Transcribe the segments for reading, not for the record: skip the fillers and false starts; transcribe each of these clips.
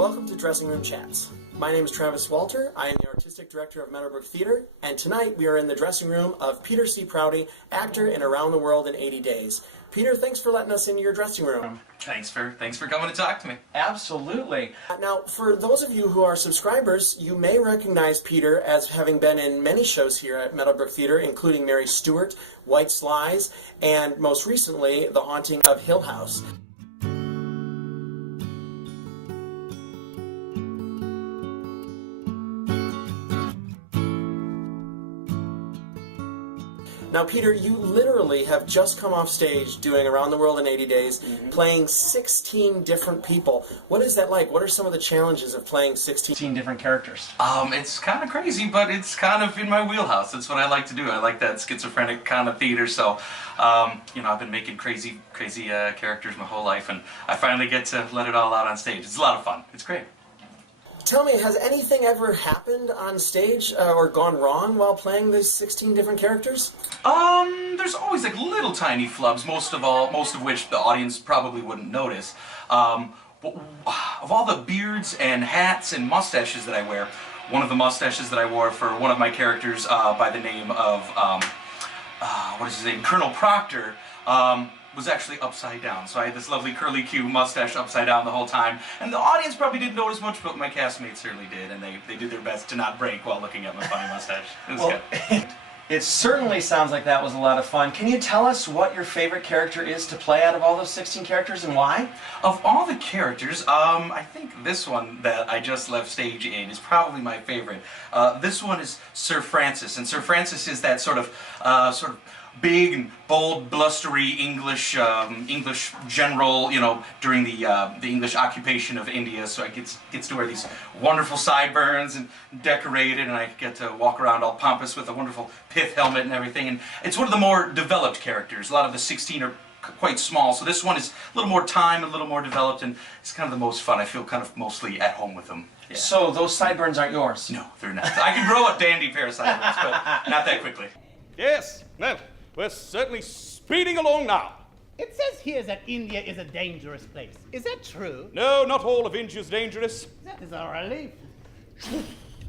Welcome to Dressing Room Chats. My name is Travis Walter. I am the Artistic Director of Meadow Theater, and tonight we are in the dressing room of Peter C. Prouty, actor in Around the World in 80 Days. Peter, thanks for letting us into your dressing room. Thanks for coming to talk to me. Absolutely. Now, for those of you who are subscribers, you may recognize Peter as having been in many shows here at Meadowbrook Theater, including Mary Stuart, White Slides, and most recently, The Haunting of Hill House. Now, Peter, you literally have just come off stage doing Around the World in 80 Days, playing 16 different people. What is that like? What are some of the challenges of playing 16 different characters? It's kind of crazy, but it's kind of in my wheelhouse. That's what I like to do. I like that schizophrenic kind of theater, so, you know, I've been making crazy characters my whole life, and I finally get to let it all out on stage. It's a lot of fun. It's great. Tell me, has anything ever happened on stage or gone wrong while playing these 16 different characters? There's always like little tiny flubs, most of which the audience probably wouldn't notice. But of all the beards and hats and mustaches that I wear, one of the mustaches that I wore for one of my characters by the name of, what is his name, Colonel Proctor, was actually upside down. So I had this lovely curly Q mustache upside down the whole time. And the audience probably didn't notice much, but my castmates certainly did, and they did their best to not break while looking at my funny mustache. It was good. It certainly sounds like that was a lot of fun. Can you tell us what your favorite character is to play out of all those 16 characters and why? Of all the characters, I think this one that I just left stage in is probably my favorite. This one is Sir Francis, and Sir Francis is that sort of big and bold, blustery English general, you know, during the English occupation of India. So I gets to wear these wonderful sideburns and decorated, and I get to walk around all pompous with a wonderful pith helmet and everything. And it's one of the more developed characters. A lot of the 16 are quite small, so this one is a little more time, a little more developed, and it's kind of the most fun. I feel kind of mostly at home with them. Yeah. So those sideburns aren't yours? No, they're not. I can grow a dandy pair of sideburns, but not that quickly. Yes, well, we're certainly speeding along now. It says here that India is a dangerous place. Is that true? No, not all of India's dangerous. That is a relief.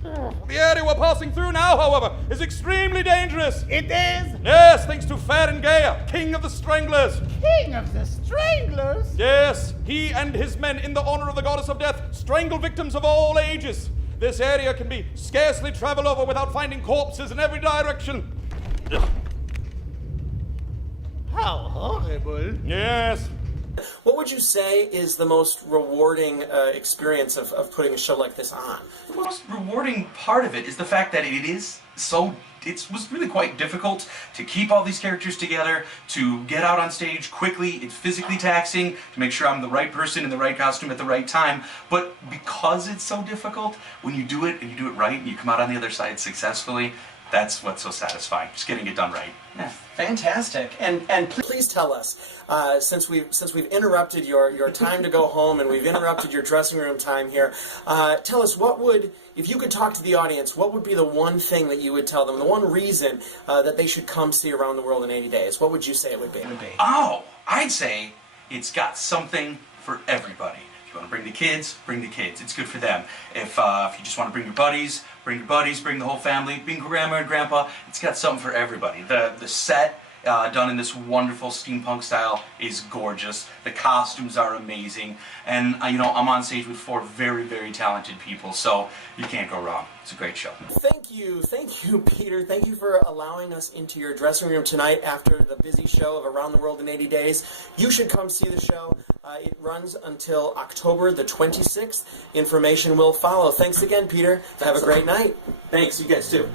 The area we're passing through now, however, is extremely dangerous. It is? Yes, thanks to Farengaya, king of the Stranglers. King of the Stranglers? Yes, he and his men, in the honor of the goddess of death, strangle victims of all ages. This area can be scarcely traveled over without finding corpses in every direction. How horrible. Yes. What would you say is the most rewarding experience of putting a show like this on? The most rewarding part of it is the fact that it was really quite difficult to keep all these characters together, to get out on stage quickly. It's physically taxing to make sure I'm the right person in the right costume at the right time. But because it's so difficult, when you do it and you do it right and you come out on the other side successfully, that's what's so satisfying, just getting it done right. Yeah. Fantastic. And please tell us, since we've interrupted your time to go home and we've interrupted your dressing room time here, tell us if you could talk to the audience, what would be the one thing that you would tell them, the one reason that they should come see Around the World in 80 Days? What would you say it would be? Oh, I'd say it's got something for everybody. If you want to bring the kids, bring the kids. It's good for them. If you just want to bring your buddies, bring the whole family, bring grandma and grandpa. It's got something for everybody. The set, done in this wonderful steampunk style, is gorgeous. The costumes are amazing. And, you know, I'm on stage with 4 very, very talented people, so you can't go wrong. It's a great show. Thank you, Peter. Thank you for allowing us into your dressing room tonight after the busy show of Around the World in 80 Days. You should come see the show. It runs until October the 26th. Information will follow. Thanks again, Peter. Have a great night. Thanks, you guys too.